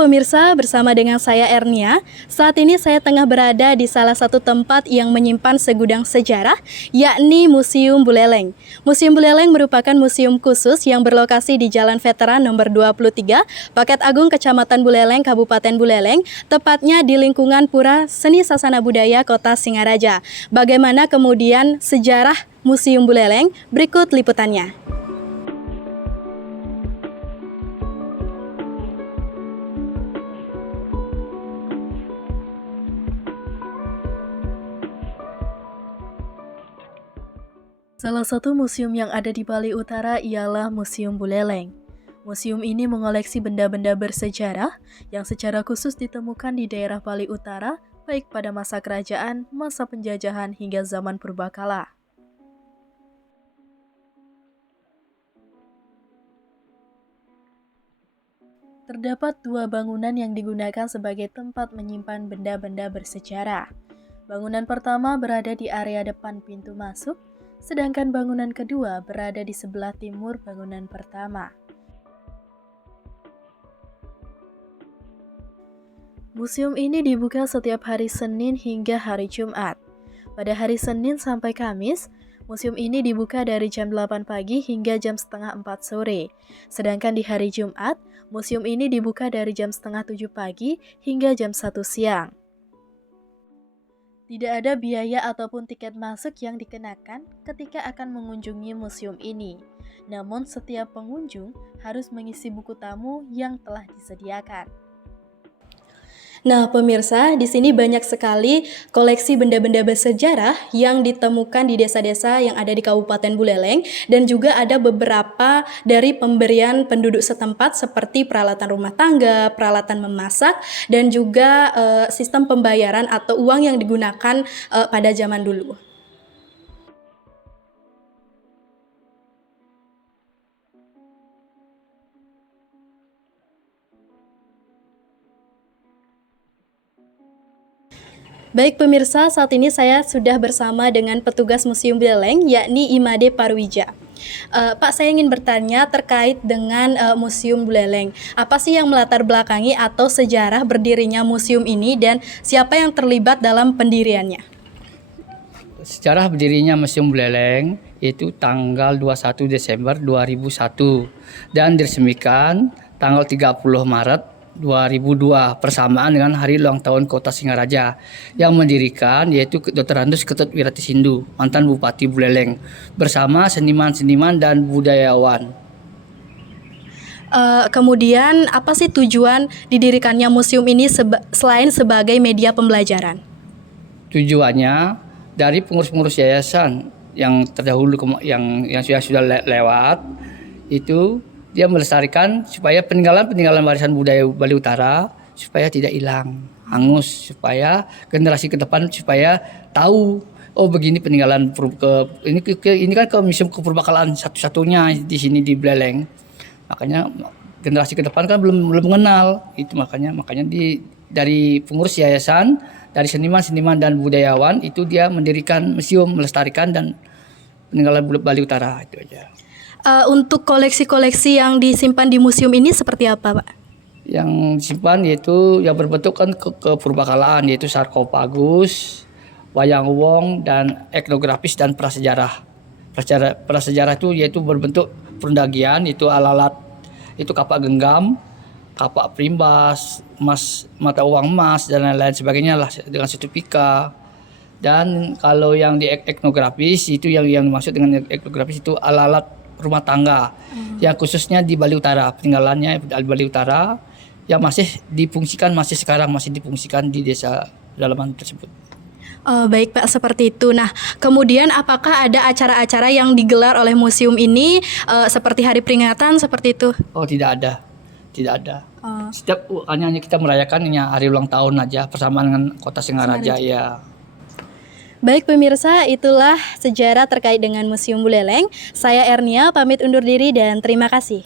pemirsa, bersama dengan saya Ernia. Saat ini saya tengah berada di salah satu tempat yang menyimpan segudang sejarah, yakni Museum Buleleng. Museum Buleleng merupakan museum khusus yang berlokasi di Jalan Veteran nomor 23, Paket Agung, Kecamatan Buleleng, Kabupaten Buleleng, tepatnya di lingkungan Pura Seni Sasana Budaya Kota Singaraja. Bagaimana kemudian sejarah Museum Buleleng? Berikut liputannya. Salah satu museum yang ada di Bali Utara ialah Museum Buleleng. Museum ini mengoleksi benda-benda bersejarah yang secara khusus ditemukan di daerah Bali Utara, baik pada masa kerajaan, masa penjajahan, hingga zaman purbakala. Terdapat dua bangunan yang digunakan sebagai tempat menyimpan benda-benda bersejarah. Bangunan pertama berada di area depan pintu masuk, sedangkan bangunan kedua berada di sebelah timur bangunan pertama. Museum ini dibuka setiap hari Senin hingga hari Jumat. Pada hari Senin sampai Kamis, museum ini dibuka dari jam 8 pagi hingga jam setengah 4 sore. Sedangkan di hari Jumat, museum ini dibuka dari jam setengah 7 pagi hingga jam 1 siang. Tidak ada biaya ataupun tiket masuk yang dikenakan ketika akan mengunjungi museum ini. Namun setiap pengunjung harus mengisi buku tamu yang telah disediakan. Nah, pemirsa, di sini banyak sekali koleksi benda-benda bersejarah yang ditemukan di desa-desa yang ada di Kabupaten Buleleng, dan juga ada beberapa dari pemberian penduduk setempat seperti peralatan rumah tangga, peralatan memasak, dan juga sistem pembayaran atau uang yang digunakan pada zaman dulu. Baik pemirsa, saat ini saya sudah bersama dengan petugas Museum Buleleng, yakni Imade Parwija. Pak, saya ingin bertanya terkait dengan Museum Buleleng. Apa sih yang melatar belakangi atau sejarah berdirinya museum ini, dan siapa yang terlibat dalam pendiriannya? Sejarah berdirinya Museum Buleleng itu tanggal 21 Desember 2001 dan diresmikan tanggal 30 Maret 2002 persamaan dengan hari ulang tahun Kota Singaraja. Yang mendirikan yaitu Dr. Andus Ketut Wiratisindu, mantan Bupati Buleleng, bersama seniman-seniman dan budayawan. Kemudian apa sih tujuan didirikannya museum ini selain sebagai media pembelajaran? Tujuannya dari pengurus-pengurus yayasan yang terdahulu yang sudah lewat itu, dia melestarikan supaya peninggalan warisan budaya Bali Utara supaya tidak hilang, hangus, supaya generasi ke depan supaya tahu, oh begini peninggalan ini kan museum kepurbakalaan satu-satunya di sini di Buleleng. Makanya generasi ke depan kan belum mengenal itu, makanya dari pengurus yayasan, dari seniman dan budayawan itu dia mendirikan museum melestarikan dan peninggalan Bali Utara, itu aja. Untuk koleksi-koleksi yang disimpan di museum ini seperti apa, Pak? Yang disimpan yaitu yang berbentuk kan kepurbakalaan, yaitu sarkofagus, wayang wong, dan etnografis dan prasejarah. Prasejarah itu yaitu berbentuk perundagian, itu alat-alat, itu kapak genggam, kapak primbas, mata uang emas, dan lain-lain sebagainya lah, dengan sertifika. Dan kalau yang di etnografis itu yang dimaksud dengan etnografis itu alat-alat rumah tangga yang khususnya di Bali Utara, peninggalannya di Bali Utara yang sekarang masih difungsikan di desa pedalaman tersebut. Baik Pak, seperti itu. Nah, kemudian apakah ada acara-acara yang digelar oleh museum ini seperti hari peringatan seperti itu? Oh, tidak ada. Setiap hanya kita merayakan hari ulang tahun aja persamaan dengan Kota Singaraja ya. Baik pemirsa, itulah sejarah terkait dengan Museum Buleleng. Saya Ernia, pamit undur diri dan terima kasih.